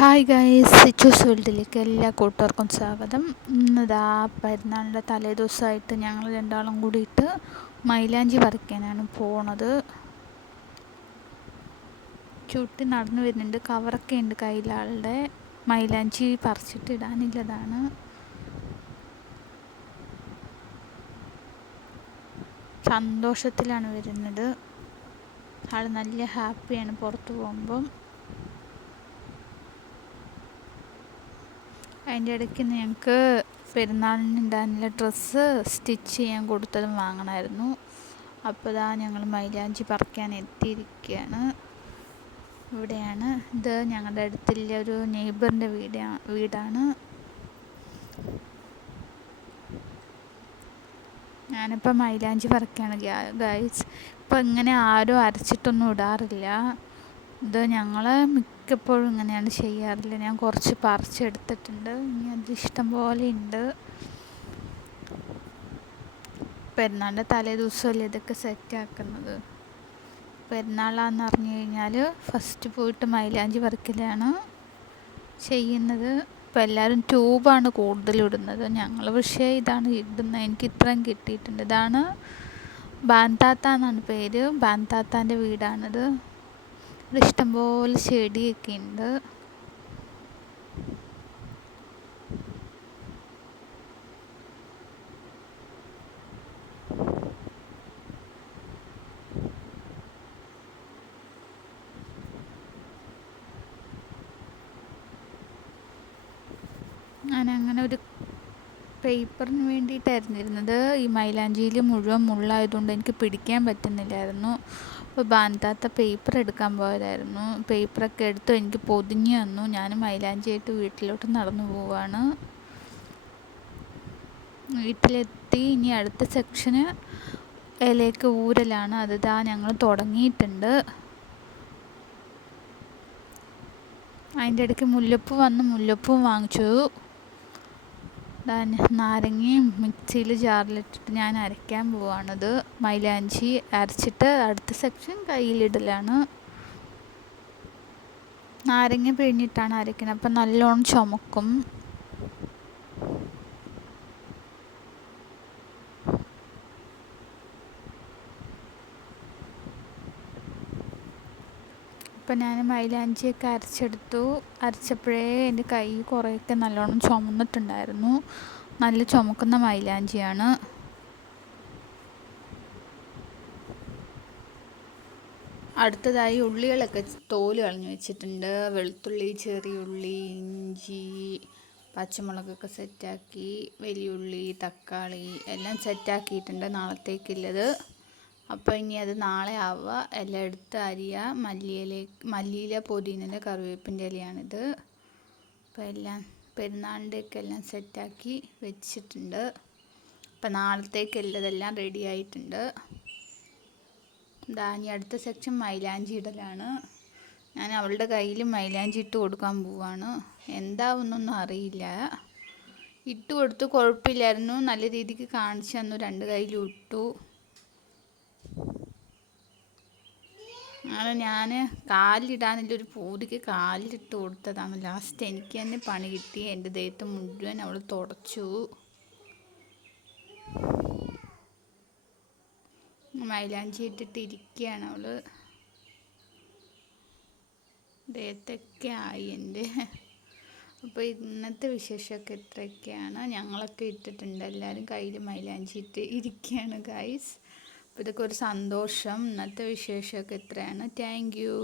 Hi guys, സിച്ചൂസ് വേൾഡിലേക്ക് എല്ലാ കൂട്ടുകാർക്കും സ്വാഗതം. ഇന്നിതാ പെരുന്നാളിൻ്റെ തലേദിവസമായിട്ട് ഞങ്ങൾ രണ്ടാളും കൂടിയിട്ട് മൈലാഞ്ചി പറിക്കാനാണ് പോണത്. ചുട്ടി നടന്നു വരുന്നുണ്ട്, കവറൊക്കെ ഉണ്ട് കയ്യിലാളുടെ. മൈലാഞ്ചി പറിച്ചിട്ട് ഇടാനുള്ളതാണ്. സന്തോഷത്തിലാണ് വരുന്നത്. ആൾ നല്ല ഹാപ്പിയാണ് പുറത്ത് പോകുമ്പം. അതിൻ്റെ ഇടയ്ക്ക് ഞങ്ങൾക്ക് പെരുന്നാളിനുണ്ടാകുന്ന ഡ്രസ്സ് സ്റ്റിച്ച് ചെയ്യാൻ കൊടുത്തതും വാങ്ങണമായിരുന്നു. അപ്പോൾ ഇതാ ഞങ്ങൾ മൈലാഞ്ചി പറിക്കാൻ എത്തിയിരിക്കുകയാണ്. ഇവിടെയാണ്. ഇത് ഞങ്ങളുടെ അടുത്തുള്ള ഒരു നെയ്ബറിൻ്റെ വീടാണ്. ഞാനിപ്പോൾ മൈലാഞ്ചി പറിക്കുകയാണ് ഗൈസ്. ഇപ്പോൾ ഇങ്ങനെ ആരും അരച്ചിട്ടൊന്നും ഇടാറില്ല. ഇത് ഞങ്ങൾ മിക്കപ്പോഴും ഇങ്ങനെയാണ് ചെയ്യാറില്ല. ഞാൻ കുറച്ച് പറിച്ചെടുത്തിട്ടുണ്ട്. ഇനി അത് ഇഷ്ടം പോലെ ഉണ്ട്. പെരുന്നാളിൻ്റെ തലേ ദിവസമല്ലേ ഇതൊക്കെ സെറ്റാക്കുന്നത്. പെരുന്നാളാന്ന് പറഞ്ഞു കഴിഞ്ഞാൽ ഫസ്റ്റ് പോയിട്ട് മൈലാഞ്ചി പറിക്കലാണ് ചെയ്യുന്നത്. ഇപ്പോൾ എല്ലാവരും ട്യൂബാണ് കൂടുതലും ഇടുന്നത്. ഞങ്ങൾ പക്ഷേ ഇതാണ് ഇടുന്നത്. എനിക്ക് ഇത്രയും കിട്ടിയിട്ടുണ്ട്. ഇതാണ് ബാൻതാത്ത എന്നാണ് പേര്. ബാൻതാത്താൻ്റെ വീടാണിത്. ഇവിടെ ഇഷ്ടംപോലെ ചെടിയൊക്കെ ഉണ്ട്. ഞാനങ്ങനെ ഒരു പേപ്പറിന് വേണ്ടിയിട്ടായിരുന്നു ഇരുന്നത്. ഈ മൈലാഞ്ചിയിൽ മുഴുവൻ മുള്ളായതുകൊണ്ട് എനിക്ക് പിടിക്കാൻ പറ്റുന്നില്ലായിരുന്നു. അപ്പോൾ ബാൻതാത്ത പേപ്പർ എടുക്കാൻ പോയതായിരുന്നു. പേപ്പറൊക്കെ എടുത്ത് എനിക്ക് പൊതിഞ്ഞ് തന്നു. ഞാൻ മൈലാഞ്ചിയായിട്ട് വീട്ടിലോട്ട് നടന്നു പോവാണ്. വീട്ടിലെത്തി ഇനി അടുത്ത സെക്ഷന് ഇലയൊക്കെ ഊരലാണ്. അതിതാ ഞങ്ങൾ തുടങ്ങിയിട്ടുണ്ട്. അതിൻ്റെ ഇടയ്ക്ക് മുല്ലപ്പൂ വന്ന് മുല്ലപ്പൂവും വാങ്ങിച്ചു. നാരങ്ങയും മിക്സിയിൽ ജാറിലിട്ടിട്ട് ഞാൻ അരയ്ക്കാൻ പോവാണിത്. മൈലാഞ്ചി അരച്ചിട്ട് അടുത്ത സെക്ഷൻ കയ്യിലിടലാണ്. നാരങ്ങ പിഴിഞ്ഞിട്ടാണ് അരയ്ക്കുന്നത്. അപ്പം നല്ലോണം ചുമക്കും. അപ്പം ഞാൻ മൈലാഞ്ചിയൊക്കെ അരച്ചെടുത്തു. അരച്ചപ്പോഴേ എൻ്റെ കൈ കുറേയൊക്കെ നല്ലോണം ചുമന്നിട്ടുണ്ടായിരുന്നു. നല്ല ചുമക്കുന്ന മൈലാഞ്ചിയാണ്. അടുത്തതായി ഉള്ളികളൊക്കെ തോല് കളഞ്ഞു വെച്ചിട്ടുണ്ട്. വെളുത്തുള്ളി, ചെറിയുള്ളി, ഇഞ്ചി, പച്ചമുളകൊക്കെ സെറ്റാക്കി, വലിയുള്ളി, തക്കാളി എല്ലാം സെറ്റാക്കിയിട്ടുണ്ട് നാളത്തേക്കുള്ളത്. അപ്പോൾ ഇനി അത് നാളെ ആവുക. എല്ലാം എടുത്ത് അരിയുക. മല്ലിയില, പുതിനയില, കറിവേപ്പിൻ്റെ ഇലയാണിത്. അപ്പോൾ എല്ലാം പെരുന്നാളിൻ്റെയൊക്കെ എല്ലാം സെറ്റാക്കി വെച്ചിട്ടുണ്ട്. അപ്പോൾ നാളത്തേക്കുള്ളതെല്ലാം റെഡി ആയിട്ടുണ്ട്. ഇനി അടുത്ത സെക്ഷൻ മൈലാഞ്ചി ഇടലാണ്. ഞാൻ അവളുടെ കയ്യിൽ മൈലാഞ്ചി ഇട്ട് കൊടുക്കാൻ പോവാണ്. എന്താവുന്നൊന്നും അറിയില്ല. ഇട്ട് കൊടുത്തു, കുഴപ്പമില്ലായിരുന്നു. നല്ല രീതിക്ക് കാണിച്ചു തന്നു. രണ്ട് കയ്യിലും ഇട്ടു. അങ്ങനെ ഞാൻ കാലിലിടാനുള്ളൊരു പൂതിക്ക് കാലിലിട്ട് കൊടുത്തതാണ്. ലാസ്റ്റ് എനിക്ക് തന്നെ പണി കിട്ടി. എൻ്റെ ദേഹത്ത് മുഴുവൻ അവൾ തുടച്ചു. മൈലാഞ്ചി ഇട്ടിട്ട് ഇരിക്കുകയാണ് അവൾ. ദേഹത്തൊക്കെ ആയി എൻ്റെ. അപ്പോൾ ഇന്നത്തെ വിശേഷമൊക്കെ ഇത്രയൊക്കെയാണ്. ഞങ്ങളൊക്കെ ഇട്ടിട്ടുണ്ട്. എല്ലാവരും കയ്യിൽ മൈലാഞ്ചി ഇട്ട് ഇരിക്കുകയാണ് ഗൈസ്. അപ്പോൾ ഇതൊക്കെ ഒരു സന്തോഷം. ഇന്നത്തെ വിശേഷമൊക്കെ ഇത്രയാണ്. Thank you.